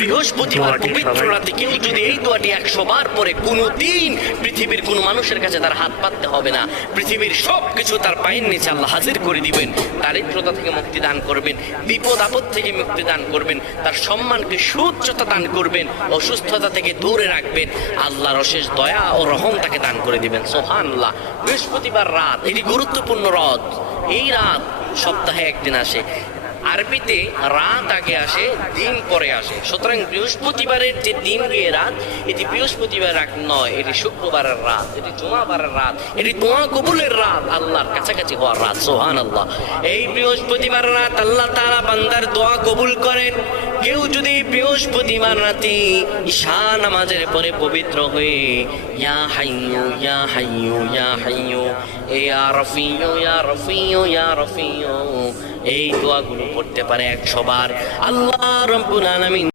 বৃহস্পতিবার পবিত্র রাতে কেউ যদি এই দোয়াটি 100 বার পরে, কোনোদিন পৃথিবীর কোনো মানুষের কাছে তার হাত পাততে হবে না, পৃথিবীর সব কিছু তার পায়ের নিচে আল্লাহ হাজির করে দিবেন, দারিদ্রতা থেকে মুক্তি দান করবেন, বিপদ আপদ থেকে মুক্তি দান করবেন, তার সম্মানকে সুউচ্চতা দান করবেন, অসুস্থতা থেকে দূরে রাখবেন, আল্লাহর অশেষ দয়া ও রহম তাকে দান করে দিবেন। সুবহানাল্লাহ। বৃহস্পতিবার রাত এটি গুরুত্বপূর্ণ রাত। এই রাত সপ্তাহে একদিন আসে। আরবিতে রাত আগে আসে, দিন পরে আসে। সুতরাং বৃহস্পতিবারের যে দিন গিয়ে রাত, এটি বৃহস্পতিবার রাত নয়, এটি শুক্রবারের রাত, এটি জুমাবারের রাত, এটি দোয়া কবুলের রাত, আল্লাহর কাছাকাছি হওয়ার রাত। সুবহানাল্লাহ। এই বৃহস্পতিবার রাত আল্লাহ তাআলা বান্দার দোয়া কবুল করেন। কেউ যদি বৃহস্পতিবার রাতে ঈশা নামাজের পরে পবিত্র হয়ে ইয়া হাইয়ু ইয়া হাইয়ু ইয়া হাইয়ু ইয়া রফিয়ু ইয়া রফিয়ু ইয়া রফিয়ু এই দোয়াগুলো পড়তে পারে 100 বার, আল্লাহ রাব্বুল আলামিন